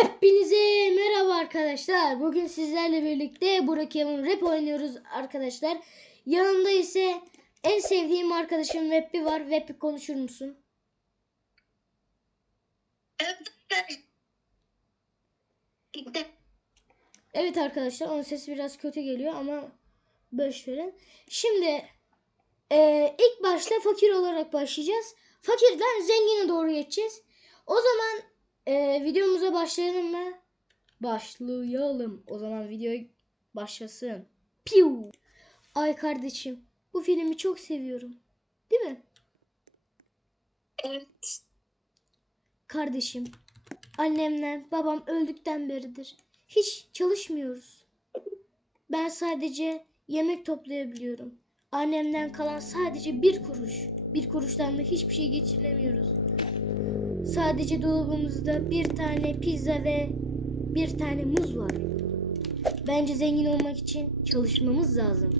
Hepinize merhaba arkadaşlar. Bugün sizlerle birlikte Burak Yavun rap oynuyoruz arkadaşlar. Yanımda ise en sevdiğim arkadaşım Webbi var. Webbi konuşur musun? Evet arkadaşlar onun sesi biraz kötü geliyor ama boş verin. Şimdi eee, ilk başta fakir olarak başlayacağız. Fakirden zengine doğru geçeceğiz. O zaman eee, videomuza başlayalım mı? Başlayalım. O zaman video başlasın. Piu. Ay kardeşim bu filmi çok seviyorum. Değil mi? Evet. Kardeşim, annemle babam öldükten beridir. Hiç çalışmıyoruz. Ben sadece yemek toplayabiliyorum. Annemden kalan sadece bir kuruş. Bir kuruştan da hiçbir şey geçiremiyoruz. Sadece dolabımızda bir tane pizza ve bir tane muz var. Bence zengin olmak için çalışmamız lazım.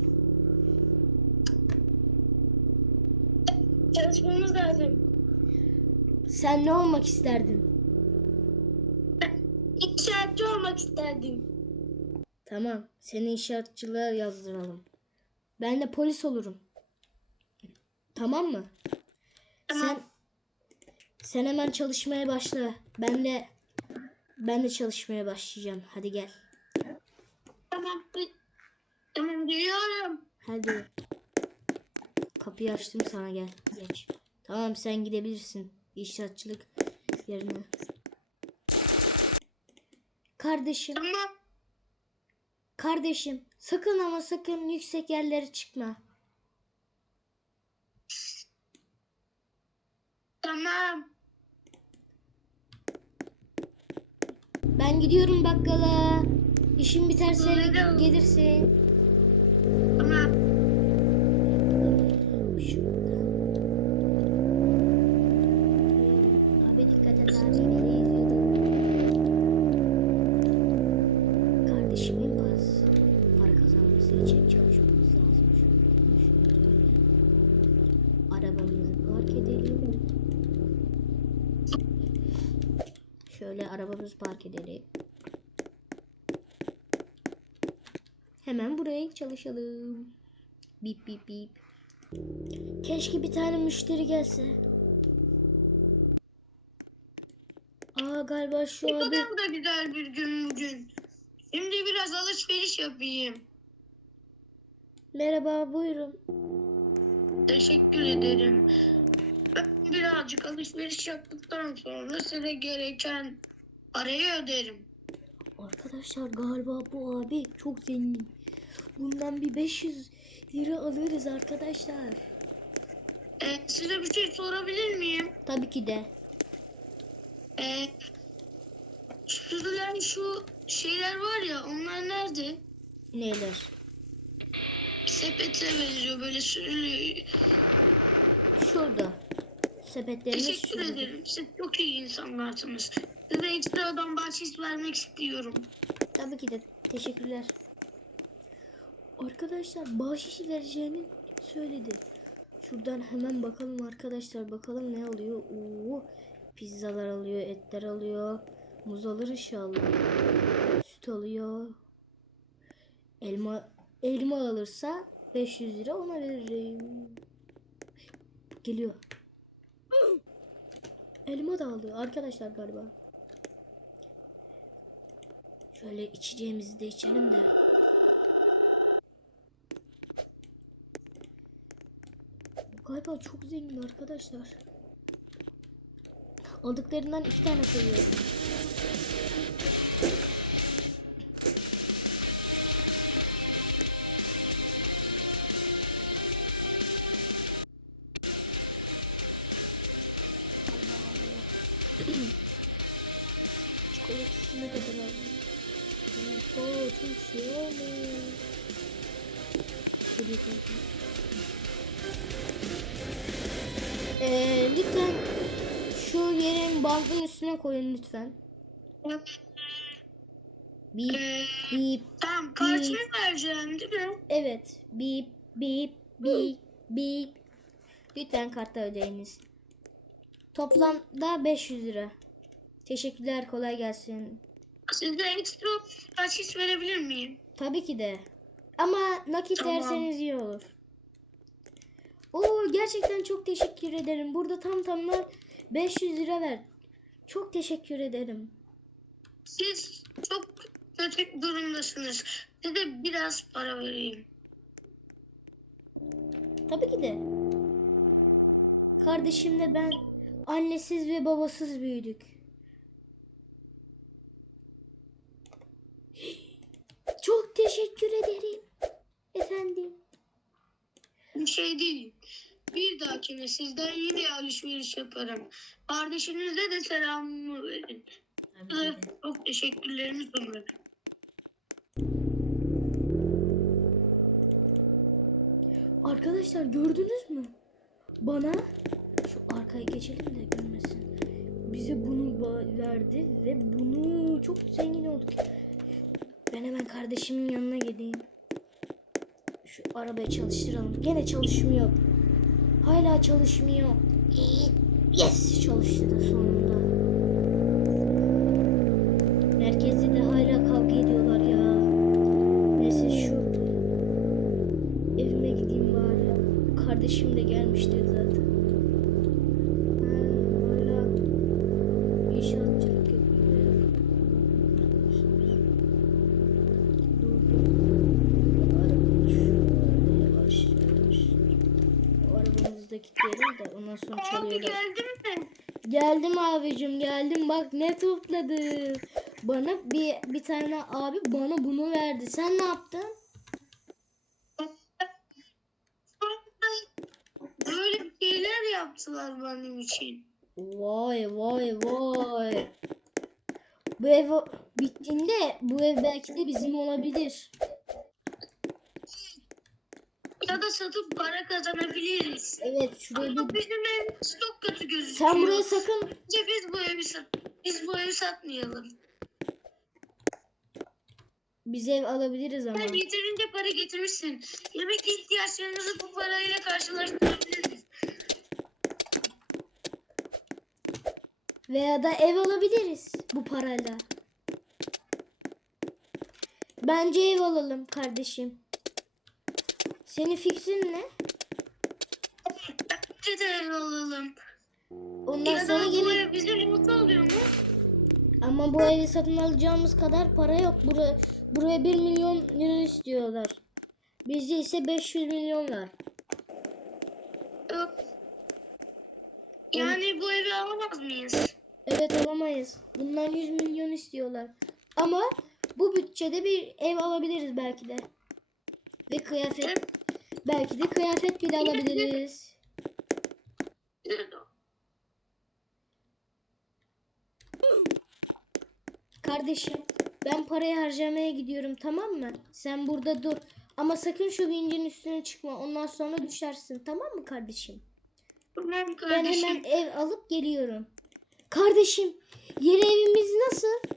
Çalışmamız lazım. Sen ne olmak isterdin? İnşaatçı olmak isterdim. Tamam, seni inşaatçılığa yazdıralım. Ben de polis olurum. Tamam mı? Tamam. Sen sen hemen çalışmaya başla. Ben de ben de çalışmaya başlayacağım. Hadi gel. Tamam. Tamam geliyorum. Hadi. Kapıyı açtım sana gel. Geç. Tamam sen gidebilirsin. İnşaatçılık yerine. Kardeşim, Tamam. kardeşim sakın ama sakın yüksek yerlere çıkma. Tamam. Ben gidiyorum bakkala. İşim biterse Buyurun. gelirsin. Tamam. Abi dikkat et abi beni izliyordun. Kardeşimin. Para kazanması için çalışmamız lazım. Arabamızı park edelim. Şöyle arabamızı park edelim. Buraya çalışalım. Bip bip bip. Keşke bir tane müşteri gelse. Aa galiba şu Ne abi. kadar da güzel bir gün bugün. Şimdi biraz alışveriş yapayım. Merhaba buyurun. Teşekkür ederim. Ben birazcık alışveriş yaptıktan sonra size gereken parayı öderim. Arkadaşlar galiba bu abi çok zengin. Bundan bir 500 lira alırız arkadaşlar. Ee, size bir şey sorabilir miyim? Tabii ki de. Ee, sürülen şu şeyler var ya onlar nerede? Neler? Sepete benziyor böyle sürülüyor. Şurada. Sepetlerimiz Teşekkür şurada. ederim. Siz çok iyi insanlarsınız. Size ekstradan bahşiş vermek istiyorum. Tabii ki de. Teşekkürler. Arkadaşlar bahşiş vereceğini söyledi. Şuradan hemen bakalım arkadaşlar. Bakalım ne alıyor. Oo, pizzalar alıyor, etler alıyor. Muz alır inşallah. Süt alıyor. Elma elma alırsa 500 lira ona veririm. Geliyor. Elma da alıyor arkadaşlar galiba. Şöyle içeceğimizi de içelim de. Galiba çok zengin arkadaşlar. Aldıklarından iki tane koyuyor. Çikolatasına kadar. Ee, lütfen şu yerin bandın üstüne koyun lütfen. Bip Ee, bip. tamam kartımı vereceğim değil mi? Evet. Bip bip bip bip. Lütfen kartla ödeyiniz. Toplamda 500 lira. Teşekkürler kolay gelsin. Size ekstra bahşiş verebilir miyim? Tabii ki de. Ama nakit Tamam. verseniz iyi olur. Oo gerçekten çok teşekkür ederim. Burada tam tamına 500 lira ver. Çok teşekkür ederim. Siz çok kötü durumdasınız. Size biraz para vereyim. Tabii ki de. Kardeşimle ben annesiz ve babasız büyüdük. Çok teşekkür ederim. Efendim. Bir şey değil. Bir dahakine sizden yine alışveriş yaparım. Kardeşinize de selamımı verin. Size çok teşekkürlerimi sunarım. Arkadaşlar gördünüz mü? Bana şu arkaya geçelim de görmesin. Bize bunu verdi ve bunu çok zengin olduk. Ben hemen kardeşimin yanına gideyim. Şu arabayı çalıştıralım. Gene çalışmıyor. Hala çalışmıyor. Yes çalıştı da sonunda. Merkezde de hala kavga ediyorlar ya. Neyse şu Evime gideyim bari. Kardeşim de gelmiştir zaten. Ha, hala inşaatçılık yapıyor. Arkadaşlar. Dur. Arabamı şöyle yavaş yavaş. O da kilitleyelim de ondan sonra Abi çalıyorlar. geldin mi? Geldim abicim geldim bak ne topladım. Bana bir bir tane abi bana bunu verdi. Sen ne yaptın? Böyle şeyler yaptılar benim için. Vay vay vay. Bu ev bittiğinde bu ev belki de bizim olabilir. Ya da satıp para kazanabiliriz. Evet şuraya Ama bir... bizim evimiz çok kötü gözüküyor. Sen buraya sakın Bence biz bu evi sat biz bu evi satmayalım. biz ev alabiliriz ama. Sen yeterince para getirmişsin. Yemek ihtiyaçlarınızı bu parayla karşılaştırabiliriz. Veya da ev alabiliriz bu parayla. Bence ev alalım kardeşim. Senin fikrin ne? Ev alalım. Ondan Ya sonra yine bize mutlu oluyor mu? ama bu evi satın alacağımız kadar para yok. Buraya, buraya 1 milyon lira istiyorlar. Bizde ise 500 milyon var. Yok. Yani bu evi alamaz mıyız? Evet alamayız. Bundan 100 milyon istiyorlar. Ama bu bütçede bir ev alabiliriz belki de. Ve kıyafet. Belki de kıyafet bile alabiliriz. Kardeşim ben parayı harcamaya gidiyorum tamam mı? Sen burada dur. Ama sakın şu vincin üstüne çıkma. Ondan sonra düşersin. Tamam mı kardeşim? Tamam Ben kardeşim. hemen ev alıp geliyorum. Kardeşim yeni evimiz nasıl?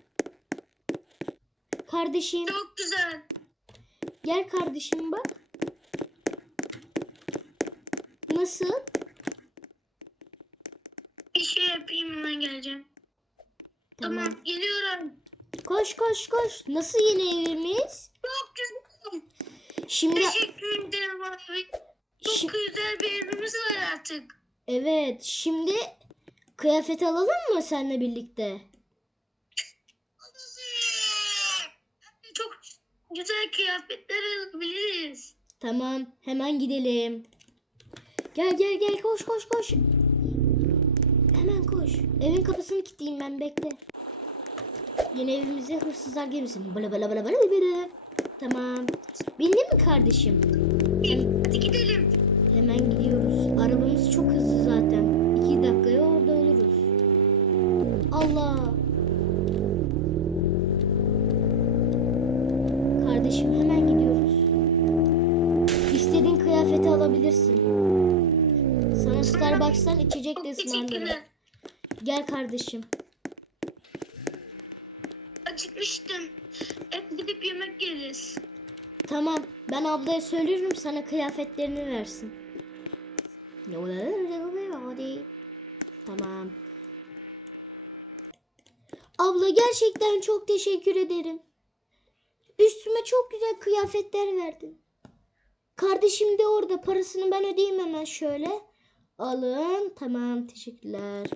Kardeşim Çok güzel. gel kardeşim bak. Nasıl? Bir şey yapayım hemen geleceğim. Tamam. Tamam geliyorum. Koş koş koş. Nasıl yeni evimiz? Çok güzel. Şimdi Teşekkür ederim abi. Çok Şi- güzel bir evimiz var artık. evet şimdi kıyafet alalım mı seninle birlikte? Çok güzel kıyafetler alabiliriz. Tamam hemen gidelim. Gel gel gel koş koş koş. Hemen koş. Evin kapısını kilitleyeyim ben bekle. Yeni evimize hırsızlar girmesin. Bala bala bala bala bala. Tamam. Bildin mi kardeşim? Hadi gidelim. Hemen gidiyoruz. Arabamız çok hızlı zaten. İki dakikaya orada oluruz. Allah. Kardeşim hemen Starbucks'tan içecek de ısmarlarım. Gel kardeşim. Acıkmıştım. Hep gidip yemek yeriz. Tamam. Ben ablaya söylüyorum sana kıyafetlerini versin. Tamam. Abla Gerçekten çok teşekkür ederim. Üstüme çok güzel kıyafetler verdin. Kardeşim de orada. Parasını ben ödeyeyim hemen şöyle. Alın. Tamam teşekkürler.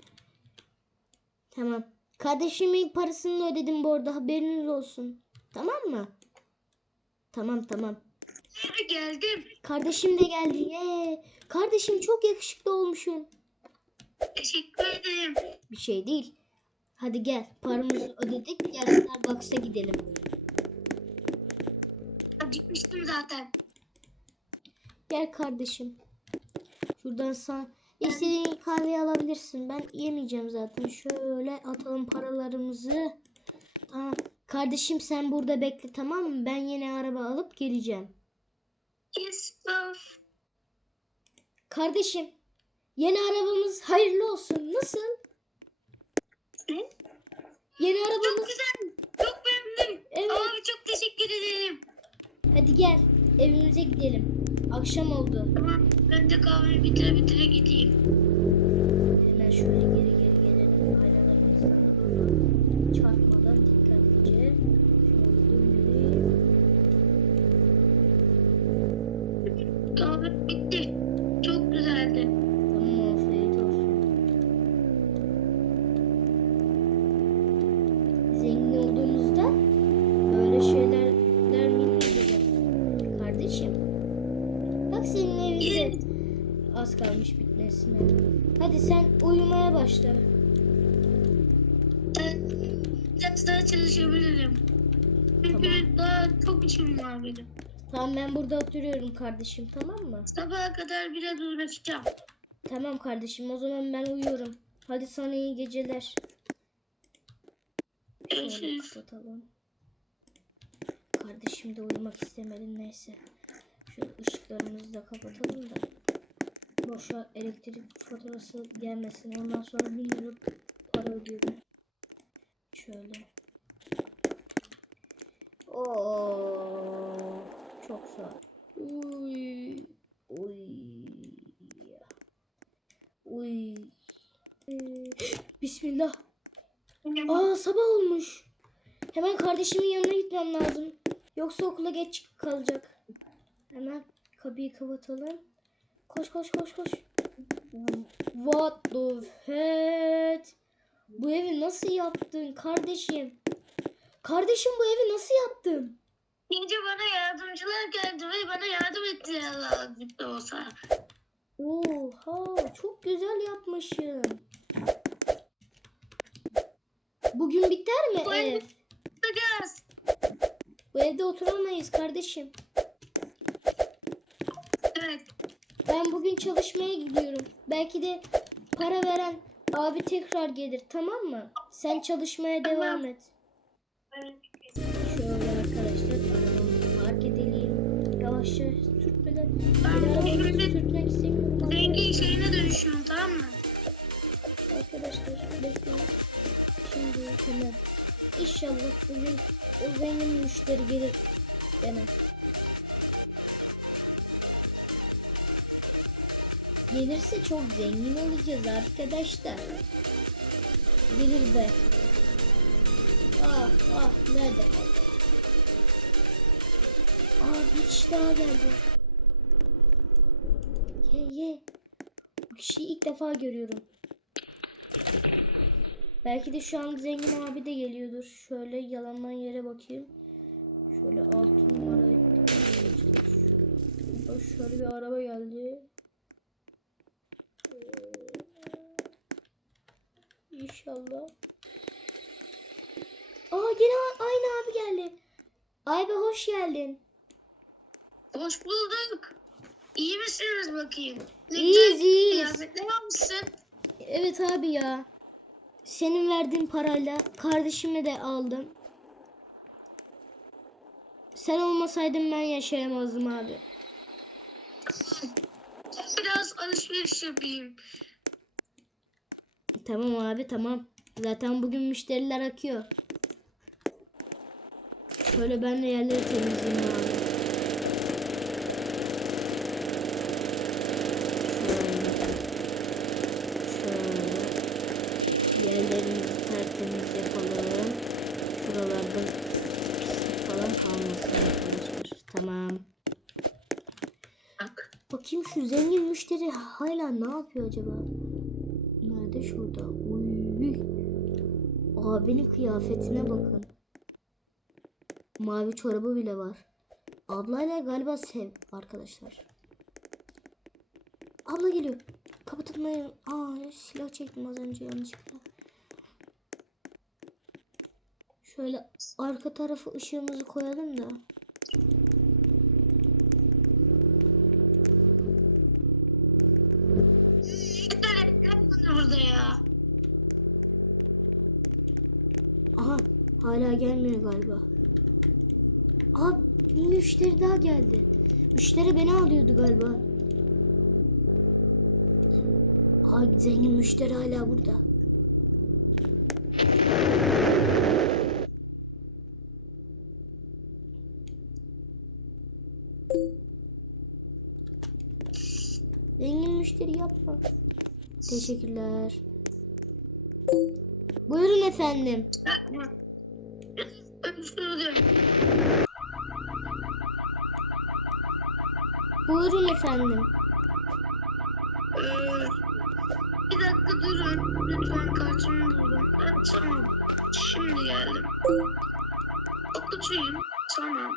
Tamam. Kardeşimin parasını ödedim bu arada. Haberiniz olsun. Tamam mı? Tamam tamam. Geldim. Kardeşim de geldi. Yee. Kardeşim çok yakışıklı olmuşsun. Teşekkür ederim. Bir şey değil. Hadi gel. Paramızı ödedik. Gel Starbucks'a gidelim. Acıkmıştım zaten. Gel kardeşim. Şuradan sen istediğin kahveyi alabilirsin. Ben yemeyeceğim zaten. Şöyle atalım paralarımızı. Tamam. Kardeşim sen burada bekle tamam mı? Ben yeni araba alıp geleceğim. Yes, of. Kardeşim yeni arabamız hayırlı olsun. Nasıl? Ne? Yeni Çok arabamız. güzel. Çok beğendim. Evet. Abi çok teşekkür ederim. Hadi gel evimize gidelim. Akşam oldu. Tamam. Ben de kahvemi bitire bitire gideyim. Hemen şöyle geri bitmesine. Hadi sen uyumaya başla. Ben biraz daha çalışabilirim. Çünkü daha çok işim var benim. Tamam ben burada oturuyorum kardeşim tamam mı? Sabaha kadar biraz uğraşacağım. Tamam kardeşim o zaman ben uyuyorum. Hadi sana iyi geceler. Görüşürüz. kapatalım. Kardeşim de uyumak istemedi neyse. Şu ışıklarımızı da kapatalım da. Boşa elektrik faturası gelmesin. Ondan sonra bin lira para ödüyorum. Şöyle. Oo, çok sağ. Uy, uy. Uy. Bismillah. Aa sabah olmuş. Hemen kardeşimin yanına gitmem lazım. Yoksa okula geç kalacak. Hemen kapıyı kapatalım. Koş koş koş koş. What the heck? Bu evi nasıl yaptın kardeşim? Kardeşim bu evi nasıl yaptın? Gece bana yardımcılar geldi ve bana yardım ettiler azıcık da olsa. Oha çok güzel yapmışsın. Bugün biter mi Bu ev-? Bakacağız. Bu evde oturamayız kardeşim. Evet. Ben bugün çalışmaya gidiyorum. Belki de para veren abi tekrar gelir tamam mı? Sen çalışmaya Tamam. devam et. Şöyle arkadaşlar arabamızı park edelim. Yavaşça sürtmeden. Ben evimde sürtmek istemiyorum. zengin şeyine dönüşüyorum tamam mı? Arkadaşlar bekleyin. Şimdi hemen. İnşallah bugün o zengin müşteri gelir. Deme. Gelirse çok zengin olacağız arkadaşlar. Gelir be. Ah ah nerede kaldı? Aa bir kişi daha geldi. Ye ye. Bu kişiyi ilk defa görüyorum. Belki de şu an zengin abi de geliyordur. Şöyle yalandan yere bakayım. Şöyle altı numara şöyle bir araba geldi. İnşallah. Aa yine a- aynı abi geldi. Abi hoş geldin. Hoş bulduk. İyi misiniz bakayım? Ne İyiyiz, güzel iyiyiz. Kıyafetler almışsın. Evet abi ya. Senin verdiğin parayla kardeşimi de aldım. Sen olmasaydın ben yaşayamazdım abi. Biraz alışveriş yapayım. Tamam abi tamam. Zaten bugün müşteriler akıyor. Şöyle ben de yerleri temizleyeyim abi. Şöyle. Şöyle. Yerlerimizi tertemiz yapalım. buralarda falan kalmasın arkadaşlar. Tamam. Bak. Bakayım şu zengin müşteri hala ne yapıyor acaba? Nerede şurada? Uy. Abinin kıyafetine bakın. Mavi çorabı bile var. Ablayla galiba sev arkadaşlar. Abla geliyor. Kapatmayın. Aa silah çektim az önce yanlışlıkla. Şöyle arka tarafı ışığımızı koyalım da. Yeter yapma burada ya. Aha hala gelmiyor galiba. Aa bir müşteri daha geldi. Müşteri beni alıyordu galiba. Aa zengin müşteri hala burada. Zengin müşteri yapma. Teşekkürler. Buyurun efendim. Öpüşürdüm. Buyurun efendim. Ee, bir dakika durun. Lütfen kartımı buldum. Evet, tamam. Şimdi geldim. Okutayım. Tamam.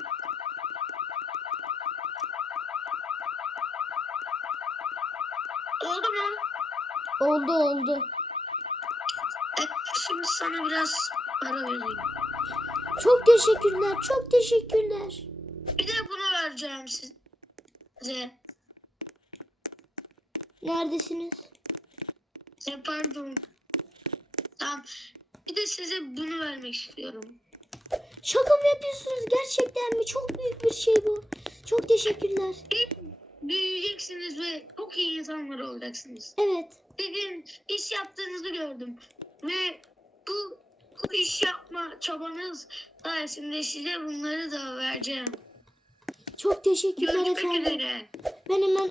Oldu mu? Oldu oldu. Evet, şimdi sana biraz para vereyim. Çok teşekkürler. Çok teşekkürler. Bir de bunu vereceğim size. Neredesiniz? E, pardon. Tamam. Bir de size bunu vermek istiyorum. Şaka mı yapıyorsunuz gerçekten mi? Çok büyük bir şey bu. Çok teşekkürler. Büyüyeceksiniz ve çok iyi insanlar olacaksınız. Evet. Bir gün iş yaptığınızı gördüm. Ve bu, bu iş yapma çabanız sayesinde size bunları da vereceğim. Çok teşekkürler Görüşmek efendim. üzere. Ben hemen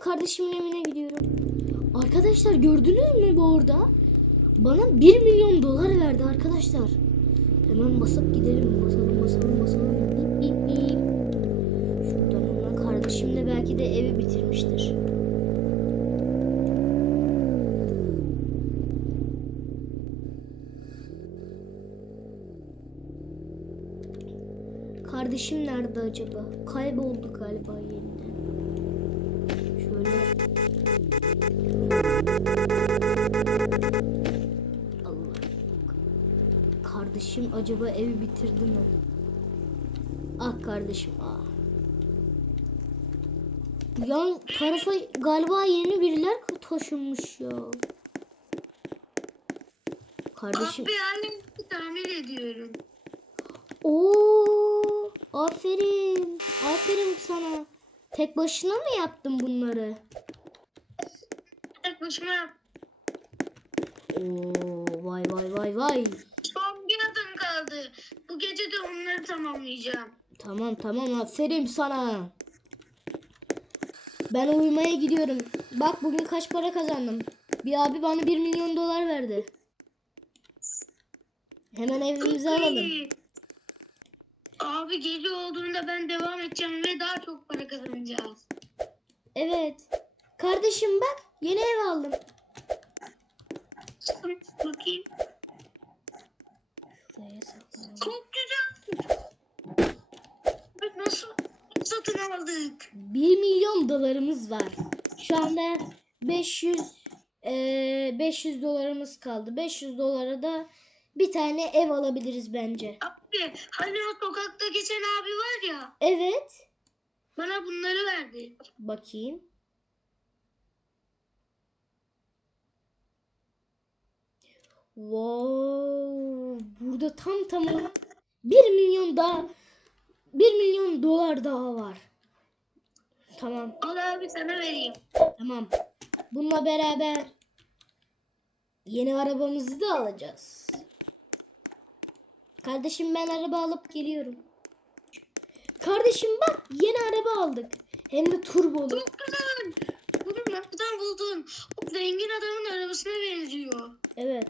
kardeşimin evine gidiyorum. Arkadaşlar gördünüz mü bu orada? Bana 1 milyon dolar verdi arkadaşlar. Hemen basıp gidelim. Basalım basalım basalım. Bip bip bip. Şuradan hemen kardeşim de belki de evi bitirmiştir. Kardeşim nerede acaba? Kayboldu galiba yeniden. Şöyle. Allah. Kardeşim acaba evi bitirdi mi? Ah kardeşim ah. Yan tarafa galiba yeni biriler taşınmış ya. Kardeşim. Abi halim tahmin ediyorum. Oo, aferin. Aferin sana. Tek başına mı yaptın bunları? Tek başıma Oo, vay vay vay vay. Son bir adım kaldı. Bu gece de onları tamamlayacağım. Tamam tamam aferin sana. Ben uyumaya gidiyorum. Bak bugün kaç para kazandım. Bir abi bana 1 milyon dolar verdi. Hemen evimize alalım. Abi gece olduğunda ben devam edeceğim ve daha çok para kazanacağız. Evet. Kardeşim bak yeni ev aldım. Bakayım. Şuraya. Çok güzel. Bak Nasıl satın aldık? 1 milyon dolarımız var. Şu anda 500 eee, 500 dolarımız kaldı. 500 dolara da bir tane ev alabiliriz bence. Abi hani o sokakta geçen abi var ya Evet. bana bunları verdi. Bakayım. Wow. Burada tam tamına 1 milyon daha 1 milyon dolar daha var. Tamam. Al abi sana vereyim. Tamam. Bununla beraber yeni arabamızı da alacağız. Kardeşim ben araba alıp geliyorum. Kardeşim bak yeni araba aldık. Hem de turbolu. Çok güzel. Bunu nereden buldun? O zengin adamın arabasına benziyor. Evet.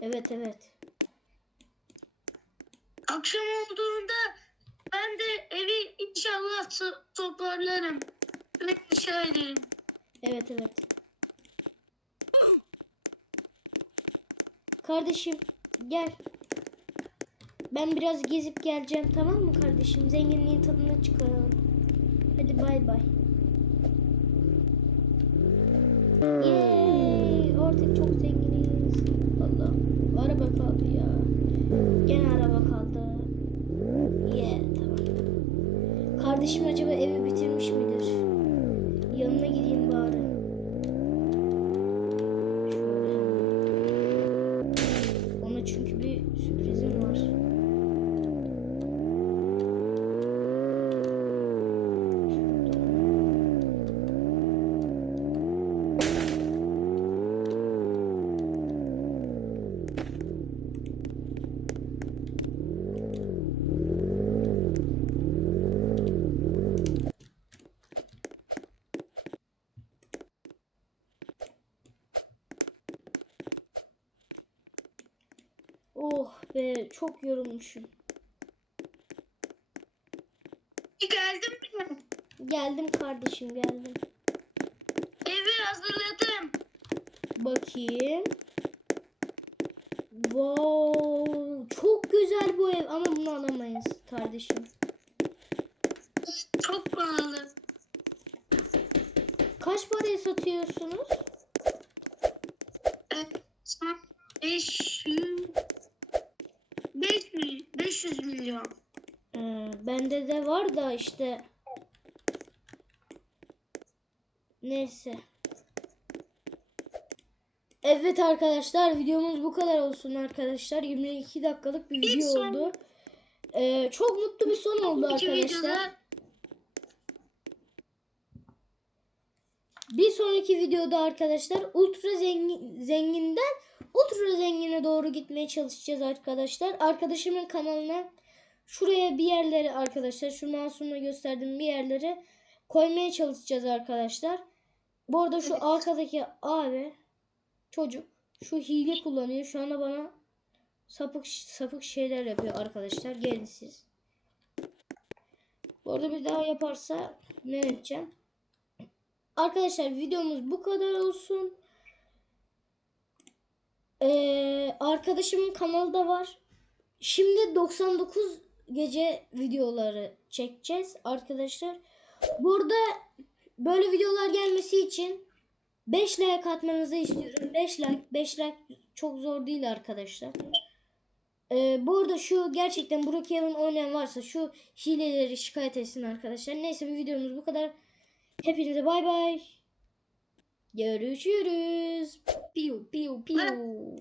Evet evet. Akşam olduğunda ben de evi inşallah to- toparlarım. Ve rica ederim. Evet evet. Kardeşim gel. Ben biraz gezip geleceğim tamam mı kardeşim? Zenginliğin tadını çıkaralım. Hadi bay bay. Yay! Artık çok zenginiz. Allah. Araba kaldı ya. Gene araba kaldı. Yeah tamam. Kardeşim acaba evi bitirmiş midir? Yanına gideyim bari. Şöyle hemen. Ona çünkü bir sürprizim var. Oh çok yorulmuşum. Geldim mi? Geldim kardeşim geldim. Evi hazırladım. Bakayım. Wow, çok güzel bu ev ama bunu alamayız kardeşim. Çok pahalı. Kaç paraya satıyorsunuz? Evet, sen 500 500 500 milyon. Ee, bende de var da işte. Neyse. Evet arkadaşlar videomuz bu kadar olsun arkadaşlar. 22 dakikalık bir video son- oldu. Ee, çok mutlu bir son oldu arkadaşlar. videoda Bir sonraki videoda arkadaşlar ultra zengin, zenginden ultra zengine doğru gitmeye çalışacağız arkadaşlar. Arkadaşımın kanalına şuraya bir yerleri arkadaşlar şu masumla gösterdiğim bir yerleri koymaya çalışacağız arkadaşlar. Bu arada şu Evet. arkadaki abi çocuk şu hile kullanıyor. Şu anda bana sapık sapık şeyler yapıyor arkadaşlar. Gelin siz. Bu arada bir daha yaparsa ne edeceğim? Arkadaşlar videomuz bu kadar olsun. Ee, arkadaşımın kanalı da var. Şimdi 99 gece videoları çekeceğiz arkadaşlar. Burada böyle videolar gelmesi için 5 like atmanızı istiyorum. 5 like, 5 like çok zor değil arkadaşlar. Ee, bu arada şu gerçekten Brookhaven oynayan varsa şu hileleri şikayet etsin arkadaşlar. Neyse bu videomuz bu kadar. Hepinize bay bay. Görüşürüz. Piu piu piu.